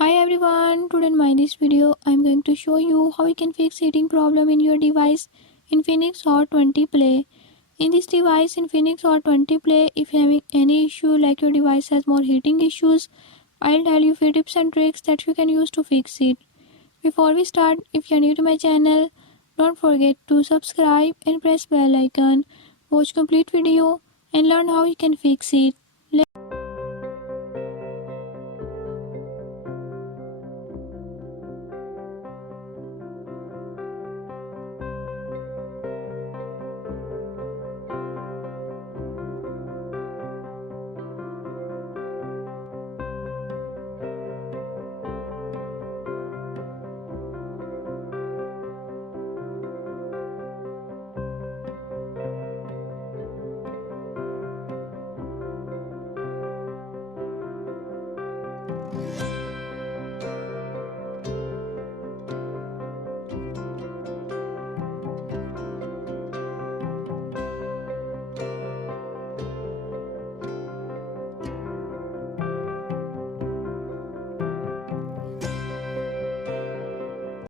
Hi everyone, today in this video I am going to show you how you can fix heating problem in your device Infinix Hot 20 Play. In this device Infinix Hot 20 Play, if you are having any issue like your device has more heating issues, I'll tell you few tips and tricks that you can use to fix it. Before we start, if you are new to my channel, don't forget to subscribe and press bell icon. Watch complete video and learn how you can fix it.